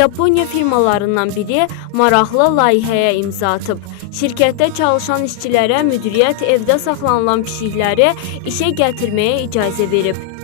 Yaponiya firmalarından biri maraqlı layihəyə imza atıb. Şirkətdə çalışan işçilərə müdiriyyət evdə saxlanılan pişikləri işə gətirməyə icazə verib.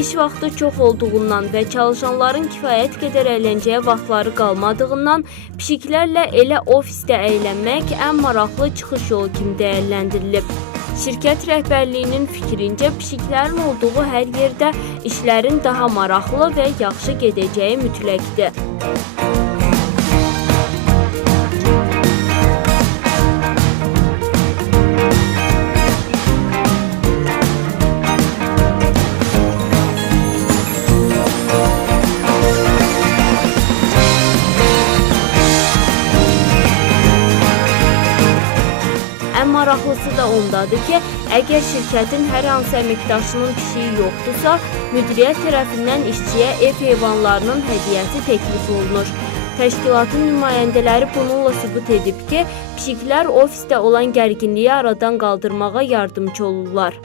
İş vaxtı çox olduğundan və çalışanların kifayət qədər əyləncəyə vaxtları qalmadığından pişiklərlə elə ofisdə əylənmək ən maraqlı çıxış yolu kimi dəyərləndirilib. Şirkət rəhbərliyinin fikrincə pişiklərin olduğu hər yerdə işlərin daha maraqlı və yaxşı gedəcəyi mütləqdir. Ən maraqlısı da ondadır ki, əgər şirkətin hər hansı əməkdaşının pişiyi yoxdursa, müdiriyyət tərəfindən işçiyə ev heyvanlarının hədiyyəsi təklif olunur. Təşkilatın nümayəndələri bununla sübut edib ki, pişiklər ofisdə olan gərginliyi aradan qaldırmağa yardımcı olurlar.